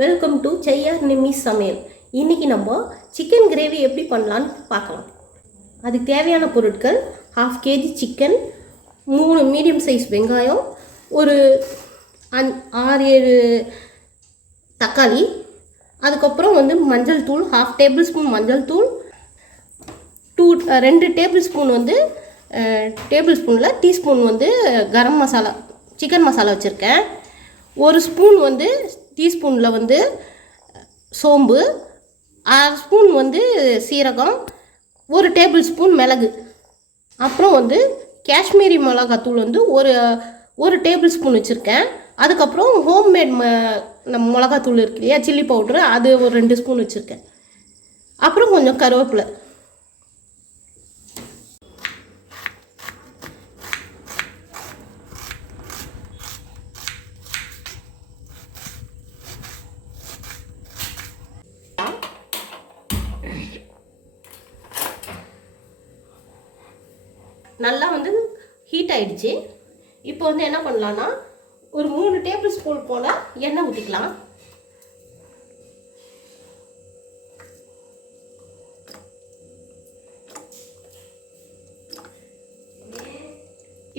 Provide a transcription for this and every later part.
Welcome to செய்யார் நிம்மி சமையல். இன்றைக்கி நம்ம சிக்கன் கிரேவி எப்படி பண்ணலான்னு பார்க்கலாம். அதுக்கு தேவையான பொருட்கள்: 1/2 kg சிக்கன், 3 மீடியம் சைஸ் வெங்காயம், ஒரு 6-7 தக்காளி, அதுக்கப்புறம் மஞ்சள் தூள் 1/2 டேபிள் ஸ்பூன் மஞ்சள் தூள், 2 டேபிள் ஸ்பூன் டேபிள் ஸ்பூனில் டீஸ்பூன் கரம் மசாலா சிக்கன் மசாலா வச்சுருக்கேன். 1 ஸ்பூன் டீஸ்பூனில் சோம்பு, 1/2 ஸ்பூன் சீரகம், 1 டேபிள் ஸ்பூன் மிளகு, அப்புறம் காஷ்மீரி மிளகாத்தூள் ஒரு டேபிள் ஸ்பூன் வச்சுருக்கேன். அதுக்கப்புறம் ஹோம்மேட் நம்ம மிளகாத்தூள் இருக்கு இல்லையா, சில்லி பவுட்ரு, அது ஒரு 2 ஸ்பூன் வச்சுருக்கேன். அப்புறம் கொஞ்சம் கருவேப்பிலை. நல்லா ஹீட் ஆயிடுச்சு. இப்போ என்ன பண்ணலான்னா, ஒரு 3 டேபிள் ஸ்பூன் போல் எண்ணெய் ஊற்றிக்கலாம்.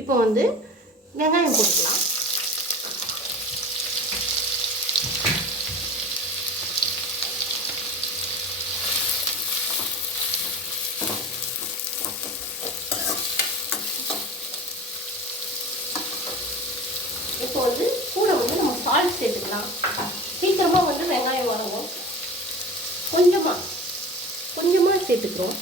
இப்போ வெங்காயம் போட்டுக்கலாம். இப்போ கூட நம்ம சால்ட் சேர்த்துக்கலாம். சீக்கிரமாக வெங்காயம் வரவும் கொஞ்சமாக சேர்த்துக்கிறோம்.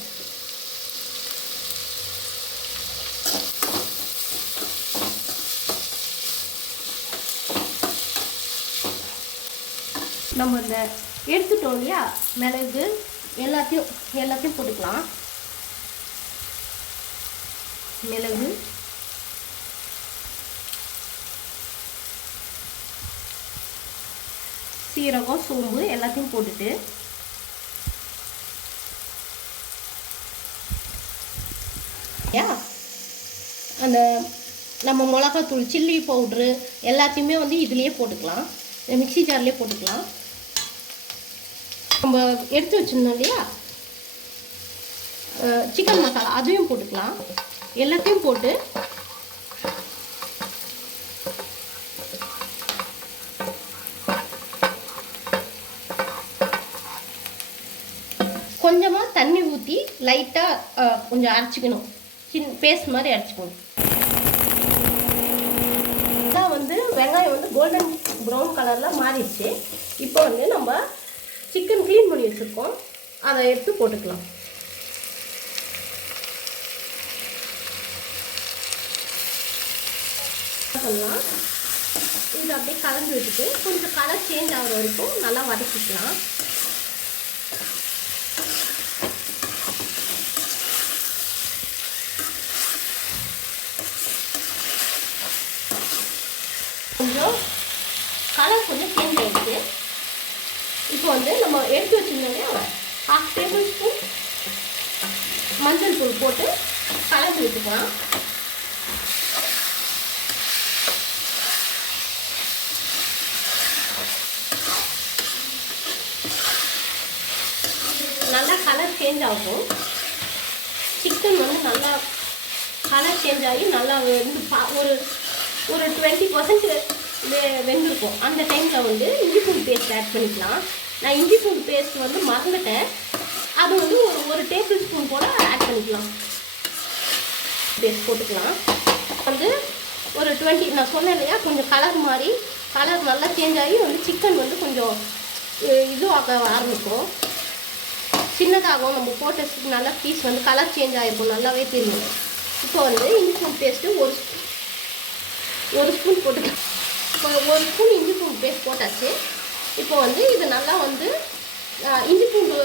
நம்ம எடுத்துட்டோம் இல்லையா மிளகு, எல்லாத்தையும் போட்டுக்கலாம். மிளகு, சீரகம், சோம்பு எல்லாத்தையும் போட்டுட்டு அந்த நம்ம மிளகாத்தூள், சில்லி பவுட்ரு எல்லாத்தையுமே இதுலேயே போட்டுக்கலாம். மிக்ஸி ஜார்லேயே போட்டுக்கலாம். நம்ம எடுத்து வச்சுருந்தோம் இல்லையா சிக்கன் மசாலா, அதையும் போட்டுக்கலாம். எல்லாத்தையும் போட்டு கொஞ்சமாக தண்ணி ஊற்றி லைட்டாக கொஞ்சம் அரைச்சிக்கணும். பேஸ்ட் மாதிரி அரைச்சிக்கணும். வெங்காயம் கோல்டன் ப்ரௌன் கலரில் மாறிடுச்சு. இப்போ நம்ம சிக்கன் க்ளீன் பண்ணி வச்சுருக்கோம், அதை எடுத்து போட்டுக்கலாம். பண்ணலாம். இது அப்படியே கலந்து வச்சுட்டு கொஞ்சம் கலர் சேஞ்ச் ஆகிற வரைக்கும் நல்லா வதக்கிக்கலாம். கலர் கொஞ்சம் சேஞ்ச் ஆகிடுச்சு. இப்போ நம்ம எடுத்து வச்சுருந்தோம்னா 1/2 டேபிள் ஸ்பூன் மஞ்சள் தூள் போட்டு கலந்து விட்டுக்கலாம். நல்லா கலர் சேஞ்ச் ஆகும். சிக்கன் நல்லா கலர் சேஞ்ச் ஆகி நல்லா ஒரு 20% வெந்திருக்கும். அந்த டைமில் இஞ்சி பூண்டு பேஸ்ட் ஆட் பண்ணிக்கலாம். நான் இஞ்சி பூண்டு பேஸ்ட் மறந்துட்டேன். அது ஒரு டேபிள் ஸ்பூன் போல் ஆட் பண்ணிக்கலாம். பேஸ்ட் போட்டுக்கலாம். ஒரு 20, நான் சொன்னேன் இல்லையா, கொஞ்சம் கலர் நல்லா சேஞ்ச் ஆகி சிக்கன் கொஞ்சம் இதுவாக ஆரம்பிக்கும், சின்னதாகும். நம்ம போட்ட நல்லா பீஸ் கலர் சேஞ்ச் ஆகிருக்கும், நல்லாவே தெரியும். இப்போ இஞ்சி பூண்டு பேஸ்ட்டு ஒரு ஸ்பூன் போட்டுக்கலாம். இப்போ 1 ஸ்பூன் இஞ்சி பூண்டு பேஸ்ட் போட்டாச்சு. இப்போ இது நல்லா இஞ்சி பூண்டு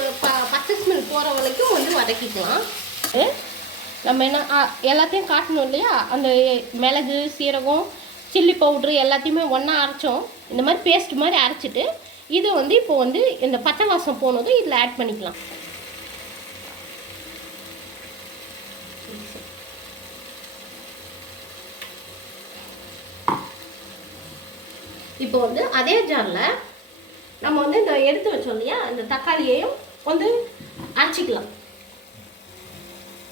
பச்சை ஸ்மெல் போகிற வரைக்கும் வதக்கிக்கலாம். நம்ம எல்லாத்தையும் காட்டணும் இல்லையா, அந்த மிளகு, சீரகம், சில்லி பவுட்ரு எல்லாத்தையுமே ஒன்றா அரைச்சோம். இந்த மாதிரி பேஸ்ட் மாதிரி அரைச்சிட்டு இது இப்போ இந்த பச்சை வாசம் போனதும் இதில் ஆட் பண்ணிக்கலாம். இப்போ அதே ஜாரில் நம்ம வந்து இந்த எடுத்து வச்சோம் இல்லையா அந்த தக்காளியையும் வந்து அரைச்சிக்கலாம்.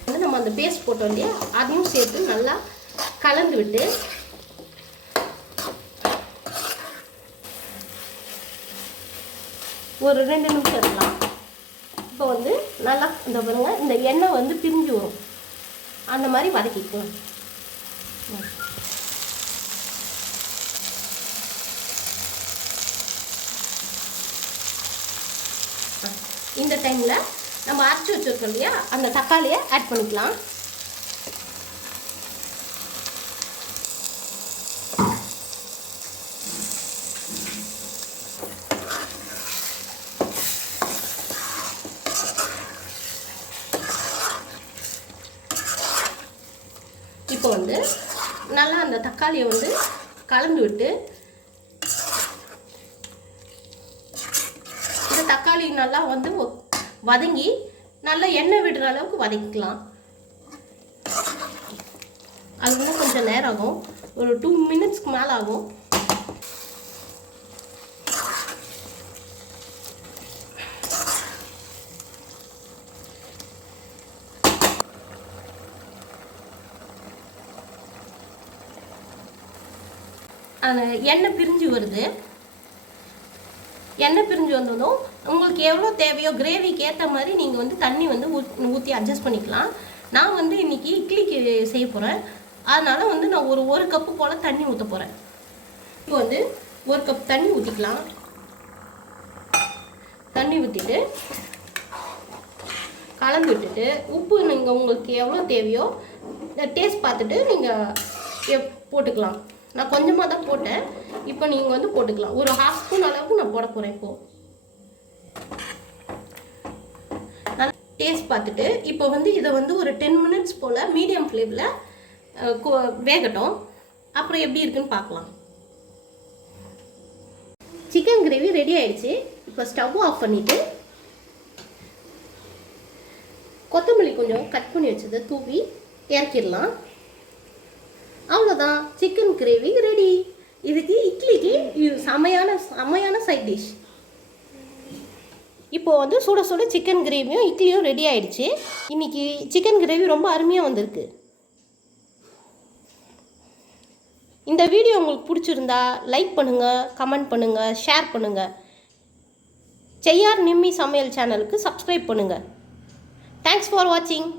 வந்து நம்ம அந்த பேஸ்ட் போட்டோம் இல்லையா அதையும் சேர்த்து நல்லா கலந்து விட்டு ஒரு 2 நிமிஷம் இருக்கலாம். இப்போ வந்து நல்லா இந்த பாருங்க இந்த எண்ணெய் வந்து பிரிஞ்சு வரும், அந்த மாதிரி வதக்கிக்கலாம். இந்த டைமில் நம்ம அரைச்சி வச்சுருக்கோம் இல்லையா அந்த தக்காளியை ஆட் பண்ணிக்கலாம். இப்போ வந்து நல்லா அந்த தக்காளியை வந்து கலந்து விட்டு இந்த தக்காளி நல்லா வந்து வதங்கி நல்லா எண்ணெய் விடுற அளவுக்கு வதக்கிக்கலாம். அது வந்து கொஞ்சம் நேரம் ஆகும், ஒரு 2 மினிட்ஸ்க்கு மேலே ஆகும். அந்த எண்ணெய் பிரிஞ்சு வருது. எண்ணெய் பிரிஞ்சு வந்ததும் உங்களுக்கு எவ்வளோ தேவையோ கிரேவிக்கு ஏற்ற மாதிரி நீங்கள் வந்து தண்ணி வந்து ஊற்றி அட்ஜஸ்ட் பண்ணிக்கலாம். நான் வந்து இன்றைக்கி இட்லிக்கு செய்ய போகிறேன், அதனால் வந்து நான் ஒரு கப்பு போல் தண்ணி ஊற்ற போகிறேன். இப்போ வந்து 1 கப் தண்ணி ஊற்றிக்கலாம். தண்ணி ஊற்றிட்டு கலந்து விட்டுட்டு உப்பு நீங்கள் உங்களுக்கு எவ்வளோ தேவையோ டேஸ்ட் பார்த்துட்டு நீங்கள் போட்டுக்கலாம். நான் கொஞ்சமாக தான் போட்டேன், இப்போ நீங்கள் வந்து போட்டுக்கலாம். ஒரு 1/2 ஸ்பூன் அளவுக்கு நான் போட போகிறேன். இப்போது நல்லா டேஸ்ட் பார்த்துட்டு இப்போ வந்து இதை வந்து ஒரு 10 மினிட்ஸ் போல் மீடியம் ஃப்ளேமில் வேகட்டும். அப்புறம் எப்படி இருக்குன்னு பார்க்கலாம். சிக்கன் கிரேவி ரெடி ஆயிடுச்சு. இப்போ ஸ்டவ் ஆஃப் பண்ணிவிட்டு கொத்தமல்லி கொஞ்சம் கட் பண்ணி வச்சதை தூவி இறக்கிடலாம். அவ்வளோதான், சிக்கன் கிரேவி ரெடி. இதுக்கு இட்லிக்கு இது செமையான சைட் டிஷ். இப்போது வந்து சுட சுட சிக்கன் கிரேவியும் இட்லியும் ரெடி ஆயிடுச்சு. இன்றைக்கி சிக்கன் கிரேவி ரொம்ப அருமையாக வந்திருக்கு. இந்த வீடியோ உங்களுக்கு பிடிச்சிருந்தா லைக் பண்ணுங்கள், கமெண்ட் பண்ணுங்கள், ஷேர் பண்ணுங்கள். செய்யார் நிம்மி சமையல் சேனலுக்கு சப்ஸ்கிரைப் பண்ணுங்கள். தேங்க்ஸ் ஃபார் வாட்சிங்.